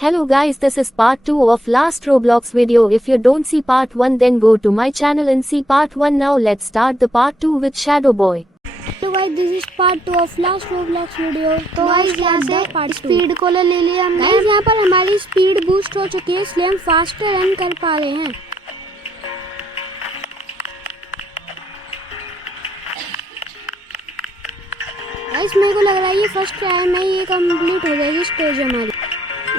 Hello guys, this is part 2 of last Roblox video. If you don't see part 1 then go to my channel and see part 1 now. Let's start the part 2 with Shadow Boy. तो guys this is part 2 of last Roblox video. तो guys यहाँ से speed को ले लिया हमने। Guys यहाँ पर हमारी स्पीड बूस्ट हो चुकी है, इसलिए हम फास्टर रन कर पा रहे हैं। गाइस मेरे को लग रहा है ये फर्स्ट ट्राई में ये कंप्लीट हो जाएगी स्टेज हमारी।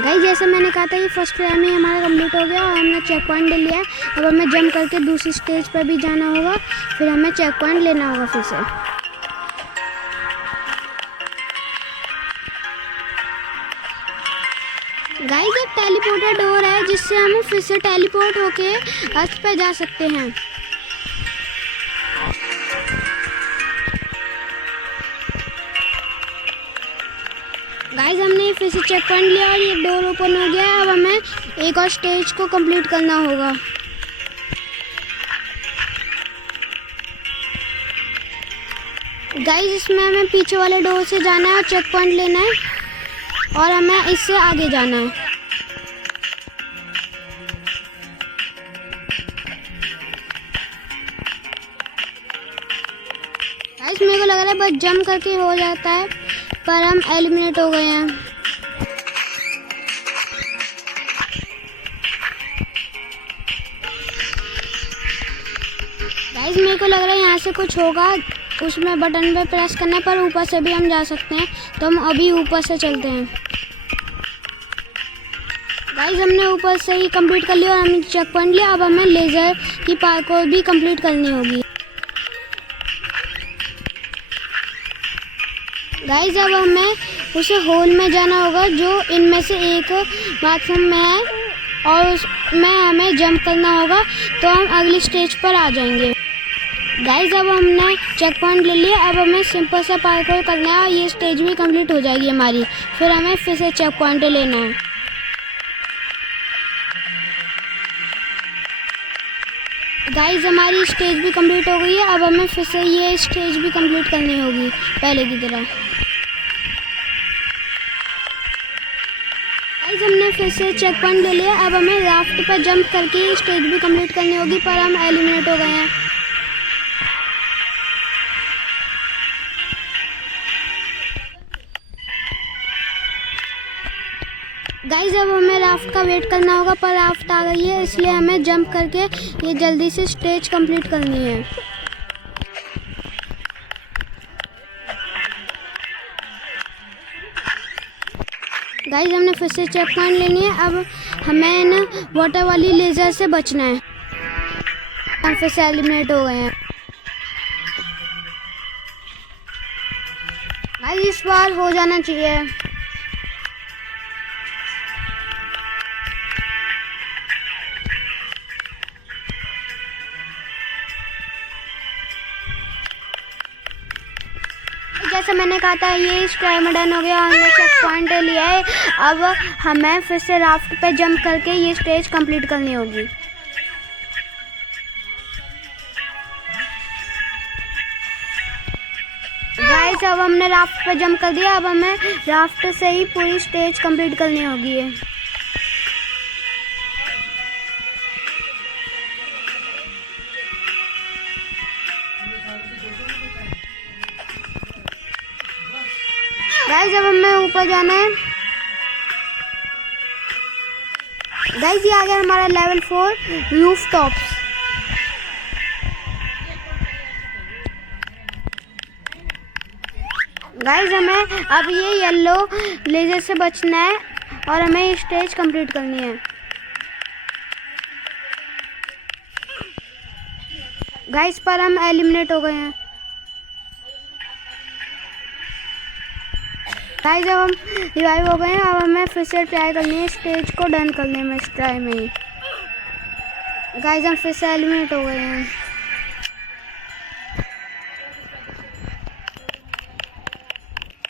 गाइस जैसे मैंने कहा था ये फर्स्ट ट्राई में हमारा कंप्लीट हो गया और हमने चेक पॉइंट ले लिया है। अब हमें जंप करके दूसरी स्टेज पर भी जाना होगा, फिर हमें चेक पॉइंट लेना होगा फिर से। गाइस एक टेलीपोर्टर डोर है जिससे हम फिर से टेलीपोर्ट होके अर्थ पे जा सकते हैं। गाइस हमने फिर से चेक पॉइंट लिया और ये डोर ओपन हो गया है। अब हमें एक और स्टेज को कंप्लीट करना होगा। गाइस इसमें हमें पीछे वाले डोर से जाना है और चेक पॉइंट लेना है और हमें इससे आगे जाना है। गाइस मेरे को लग रहा है बस जंप करके हो जाता है, पर हम एलिमिनेट हो गए हैं। गाइस मेरे को लग रहा है यहाँ से कुछ होगा, उसमें बटन पे प्रेस करने पर ऊपर से भी हम जा सकते हैं, तो हम अभी ऊपर से चलते हैं। गाइस हमने ऊपर से ही कंप्लीट कर लिया और हमने चेक पॉइंट लिया। अब हमें लेज़र की पार्कोर भी कंप्लीट करनी होगी। गाइस अब हमें उसे होल में जाना होगा जो इनमें से एक बाथरूम में है और उसमें हमें जंप करना होगा, तो हम अगली स्टेज पर आ जाएंगे। गाइस अब हमने चेक पॉइंट ले लिया। अब हमें सिंपल सा पार्कोर करना है और ये स्टेज भी कंप्लीट हो जाएगी हमारी। फिर हमें फिर से चेक पॉइंट लेना है। गाइस हमारी स्टेज भी कंप्लीट हो गई है। अब हमें फिर से ये स्टेज भी कंप्लीट करनी होगी पहले की तरह। गाइस हमने फिर से चेक पॉइंट ले लिया। अब हमें राफ्ट पर जंप करके ये स्टेज भी कंप्लीट करनी होगी, पर हम एलिमिनेट हो गए हैं। गाइस अब हमें राफ्ट का वेट करना होगा, पर राफ्ट आ गई है, इसलिए हमें जंप करके ये जल्दी से स्टेज कंप्लीट करनी है। गाइस हमने फिर से चेक पॉइंट लेनी है। अब हमें इन वाटर वाली लेज़र से बचना है। हम फिर से एलिमिनेट हो गए हैं। गाइस इस बार हो जाना चाहिए। जैसे मैंने कहा था ये इस ट्राई में डन हो गया, हमने चेक पॉइंट लिया है। अब हमें फिर से राफ्ट पे जंप करके ये स्टेज कंप्लीट करनी होगी। गाइस अब हमने राफ्ट पे जंप कर दिया। अब हमें राफ्ट से ही पूरी स्टेज कंप्लीट करनी होगी। गाइस अब हमें ऊपर जाना है। गाइस ये आ गया हमारा लेवल 4 रूफ टॉप्स। गाइस हमें अब ये येलो लेजर से बचना है और हमें ये स्टेज कंप्लीट करनी है। गाइस पर हम एलिमिनेट हो गए हैं। गाइस अब हम रिवाइव हो गए हैं। अब हमें फिर से ट्राई करनी है स्टेज को डन करने में इस ट्राई में ही। गाइस हम फिर से एलिमिनेट हो गए हैं।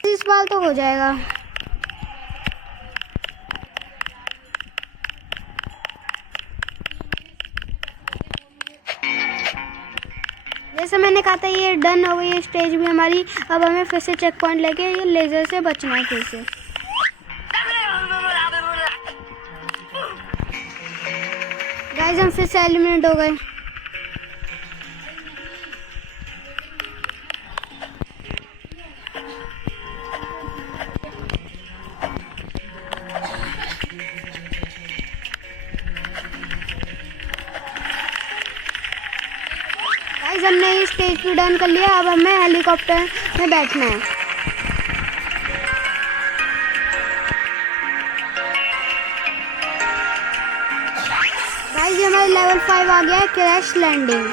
इस बार तो हो जाएगा। जैसे मैंने कहा था ये डन हो गई है स्टेज भी हमारी। अब हमें फिर से चेक पॉइंट लेके ये लेज़र से बचना है फिर से। गाइस हम फिर से एलिमिनेट हो गए। गाइस हमने इस स्टेज को डन कर लिया। अब हमें हेलीकॉप्टर में बैठना है। गाइस हमारा लेवल 5 आ गया है, क्रैश लैंडिंग।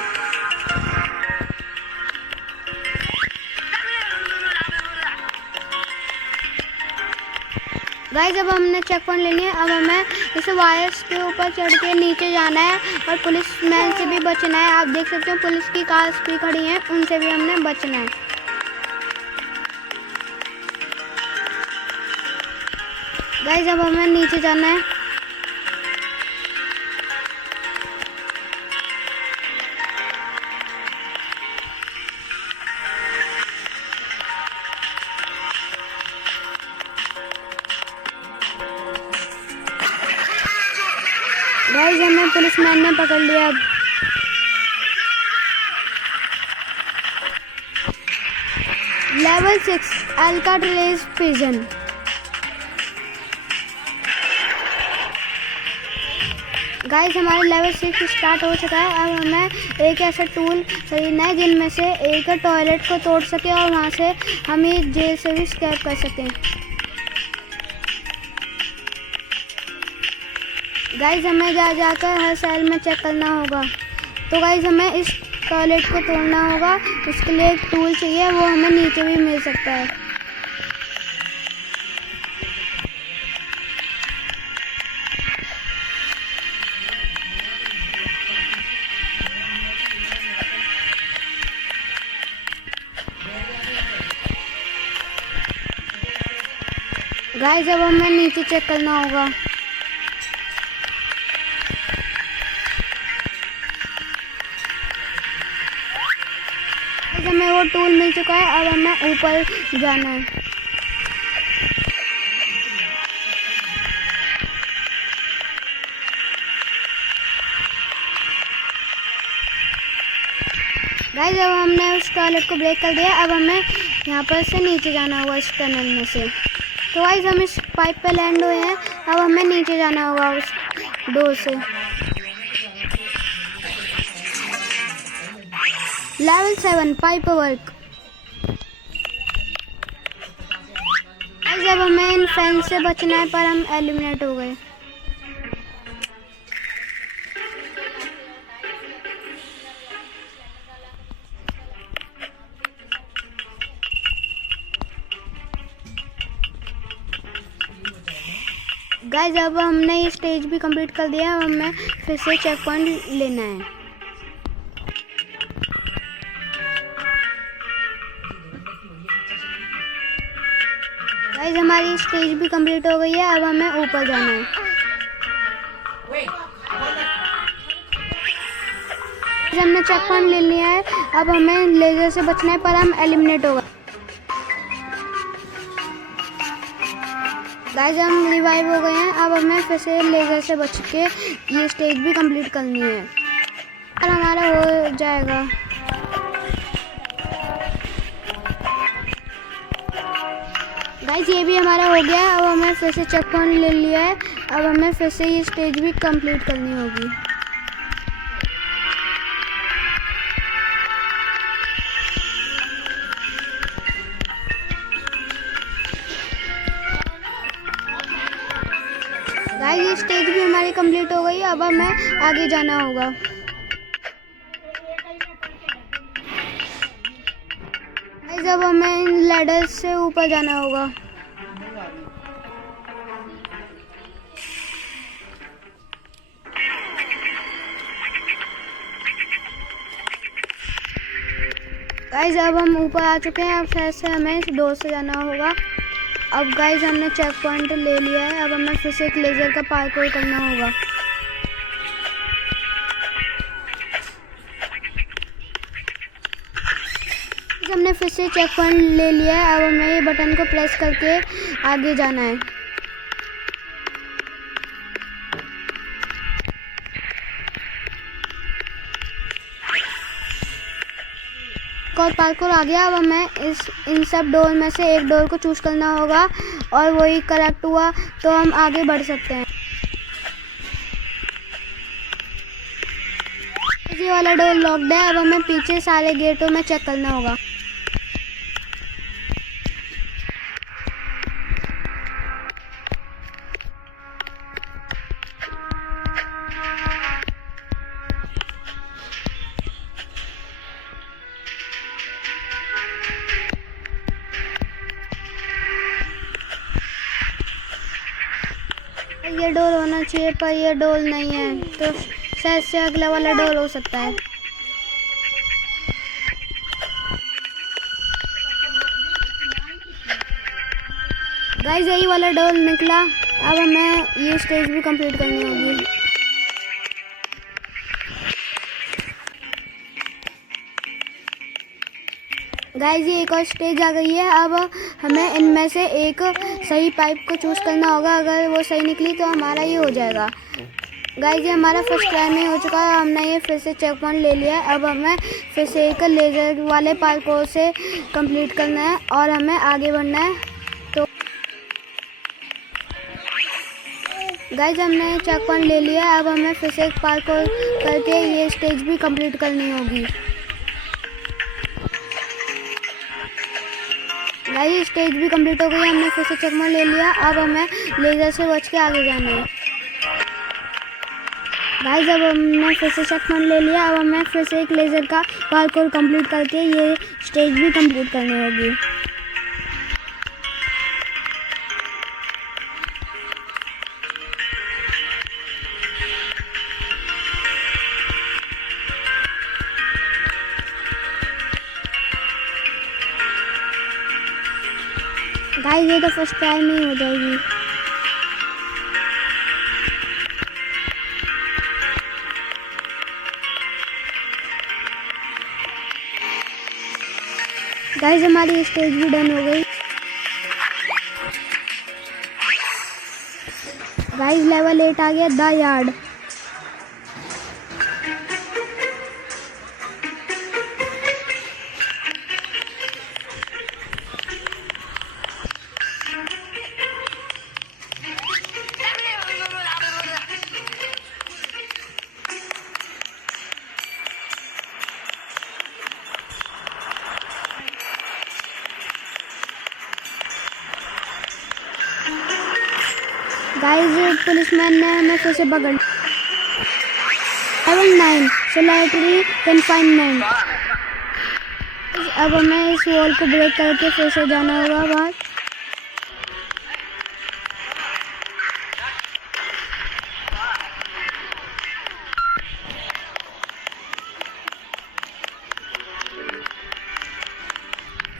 गाइस अब हमने चेक पॉइंट ले लिया। अब हमें इस वायर्स के ऊपर चढ़ के नीचे जाना है और पुलिस मैन से भी बचना है। आप देख सकते हो पुलिस की कार्स भी खड़ी हैं, उनसे भी हमने बचना है। गाइस अब हमें नीचे जाना है। गाइस हमें पुलिसमैन ने पकड़ लिया। अब लेवल 6 अल्काट्रेज प्रिजन। गाइस हमारा लेवल 6 स्टार्ट हो चुका है। अब हमें एक ऐसा टूल खरीदना है जिनमें से एक टॉयलेट को तोड़ सके और वहां से हम ये जेल से भी स्केप कर सकें। गाइस हमें जाकर हर सेल में चेक करना होगा। तो गाइस हमें इस टॉयलेट को तोड़ना होगा। उसके लिए एक टूल चाहिए, वो हमें नीचे भी मिल सकता है। गाइस अब हमें नीचे चेक करना होगा। हमें वो टूल मिल चुका है। अब हमें ऊपर जाना है। गाइस अब हमने उस टॉयलेट को ब्रेक कर दिया। अब हमें यहाँ पर से नीचे जाना होगा इस टनल में से। तो गाइस हम इस पाइप पे लैंड हुए हैं। अब हमें नीचे जाना होगा उस डोर से। Level 7 pipe work. जब हमें इन फैन से बचना है पर हम एलिमिनेट हो गए। गाइस अब हमने ये स्टेज भी कंप्लीट कर दिया। अब हमें फिर से चेक पॉइंट लेना है। गाइस हमारी स्टेज भी कंप्लीट हो गई है। अब हमें ऊपर जाना है। हमने चेक पॉइंट ले लिया है। अब हमें लेजर से बचना है पर हम एलिमिनेट हो गए। गाइस हम रिवाइव हो गए हैं। अब हमें फिर से लेजर से बच के ये स्टेज भी कंप्लीट करनी है और हमारा हो जाएगा। गाइस ये भी हमारा हो गया है। अब हमें फिर से चेक पॉइंट ले लिया है। अब हमें फिर से ये स्टेज भी कंप्लीट करनी होगी। गाइस ये स्टेज भी हमारी कंप्लीट हो गई। अब हमें आगे जाना होगा। गाइस अब हमें इन लैडर से ऊपर जाना होगा। गाइस अब हम ऊपर आ चुके हैं। अब शायद से हमें इस डोर से जाना होगा। अब गाइस हमने चेक पॉइंट ले लिया है। अब हमें फिर से एक लेजर का पार्कोर करना होगा। हमने फिर से चेक पॉइंट ले लिया है। अब हमें ये बटन को प्रेस करके आगे जाना है। एक और पार्कोर आ गया। अब हमें इन सब डोर में से एक डोर को चूज करना होगा और वही करेक्ट हुआ तो हम आगे बढ़ सकते हैं। ये वाला डोर लॉक्ड है। अब हमें पीछे सारे गेटों में चेक करना होगा। ये डोर होना चाहिए पर ये डोर नहीं है, तो शायद से अगला वाला डोर हो सकता है। गाइस यही वाला डोर निकला। अब हमें ये स्टेज भी कंप्लीट करनी होगी। गाइस ये एक और स्टेज आ गई है। अब हमें इनमें से एक सही पाइप को चूज करना होगा। अगर वो सही निकली तो हमारा ये हो जाएगा। गाइस ये हमारा फर्स्ट ट्राई में हो चुका है। हमने ये फिर से चेक पॉइंट ले लिया है। अब हमें फिर से एक लेज़र वाले पार्कोर से कंप्लीट करना है और हमें आगे बढ़ना है। तो गाइस हमने चेक पॉइंट ले लिया है। अब हमें फिर से एक पार्कोर करके ये स्टेज भी कंप्लीट करनी होगी। गाइस स्टेज भी कंप्लीट हो गई। हमने फिर से चेक पॉइंट ले लिया। अब हमें लेज़र से बच के आगे जाना है। गाइस अब हमने फिर से चेक पॉइंट ले लिया। अब हमें फिर से एक लेज़र का पार्कोर कंप्लीट करके ये स्टेज भी कंप्लीट करनी होगी। गाइस ये तो फर्स्ट ट्राई में ही हो जाएगी। गाइस हमारी स्टेज भी डन हो गई। गाइस लेवल 8 आ गया, द यार्ड। गाइस पुलिसमैन ने हमें फिर से पकड़। Level 9 solitary confinement. अब हमें इस वॉल को ब्रेक करके फिर से जाना होगा बाहर।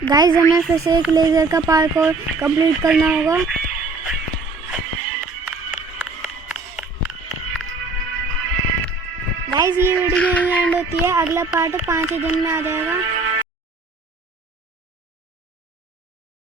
गाइस हमें फिर से एक लेज़र का पार्कोर कंप्लीट करना होगा। गाइस ये वीडियो यहीं एंड होती है। अगला पार्ट 5 दिन में आ जाएगा।